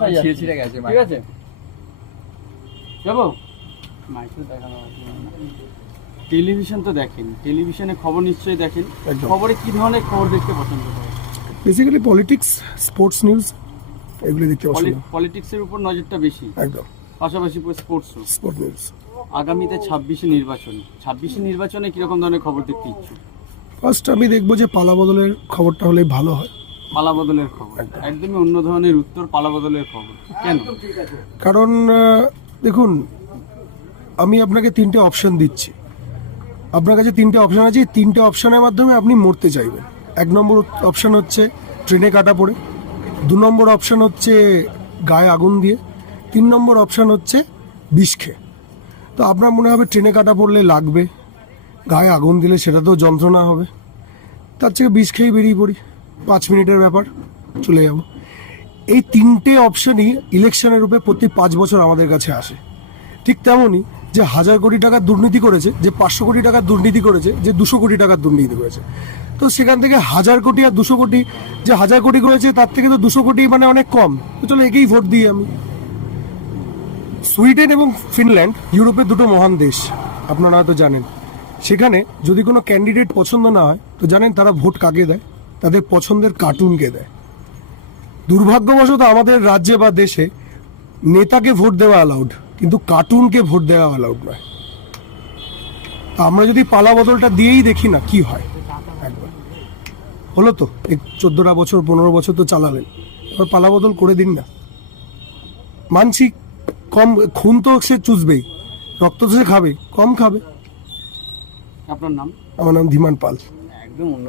কোথায় যাচ্ছি? ঠিক আছে যাবো। টেলিভিশন তো দেখেন, টেলিভিশনে খবর নিশ্চয়ই দেখেন। একদম। খবরে কি ধরনের খবর দেখতে পছন্দ করেন? বেসিক্যালি পলিটিক্স, স্পোর্টস নিউজ এগুলো দেখতে পছন্দ। পলিটিক্সের উপর নজরটা বেশি, একদম। পাশাপাশি স্পোর্টসও। Sport news. আগামীতে 26শে নির্বাচনে কিরকম ধরনের খবর দেখতে ইচ্ছুক? ফার্স্ট আমি দেখবো যে পালা বদলের খবরটা হলে ভালো হয়, পালা বদলের খবর, একদমই অন্য ধরনের উত্তর। পালা বদলের খবর কেন? কারণ দেখুন, আমি আপনাকে 3টে অপশন দিচ্ছি, আপনার কাছে 3টে অপশন আছে, 3টে অপশনের মাধ্যমে আপনি মরতে চাইবেন। 1 নম্বর অপশন হচ্ছে ট্রেনে কাটা পড়ে, 2 নম্বর অপশন হচ্ছে গায়ে আগুন দিয়ে, 3 নম্বর অপশন হচ্ছে বিষ খেয়ে। তো আপনার মনে হবে ট্রেনে কাটা পড়লে লাগবে, গায়ে আগুন দিলে সেটাতেও যন্ত্রণা হবে, তার থেকে বিষ খেয়েই বেরিয়ে পড়ি, 5 মিনিটের ব্যাপার, চলে যাব। এই 3টে অপশনই ইলেকশনের রূপে প্রতি 5 বছর আমাদের কাছে আসে। ঠিক তেমনই যে 1000 কোটি টাকার দুর্নীতি করেছে, যে 500 কোটি টাকার দুর্নীতি করেছে, যে 200 কোটি টাকার দুর্নীতি করেছে, তো সেখান থেকে 1000 কোটি আর 200 কোটি, যে 1000 কোটি করেছে তার থেকে তো 200 কোটি মানে অনেক কম, তো চলো একেই ভোট দিই আমি। সুইডেন এবং ফিনল্যান্ড ইউরোপের 2টো মহান দেশ, আপনারা হয়তো জানেন। সেখানে যদি কোনো ক্যান্ডিডেট পছন্দ না হয় তো জানেন তারা ভোট কাকে দেয়? তাদের পছন্দের কার্টুনকে দেয়। দুর্ভাগ্যবশত আমাদের রাজ্যে বা দেশে নেতাকে ভোট দেওয়া অ্যালাউড, কিন্তু কার্টুনকে ভোট দেওয়া অ্যালাউড নয়। তা আমরা যদি পালা বদলটা দিয়েই দেখি না কি হয়। একবার হলো তো, 14টা বছর 15 বছর তো চালালেন, এবার পালা বদল করে দিন না। মানছি কম খুন তো সে চুষবেই, রক্ত তো সে খাবে, কম খাবে। আপনার নাম? আমার নাম ধীমান পাল। একদম অন্য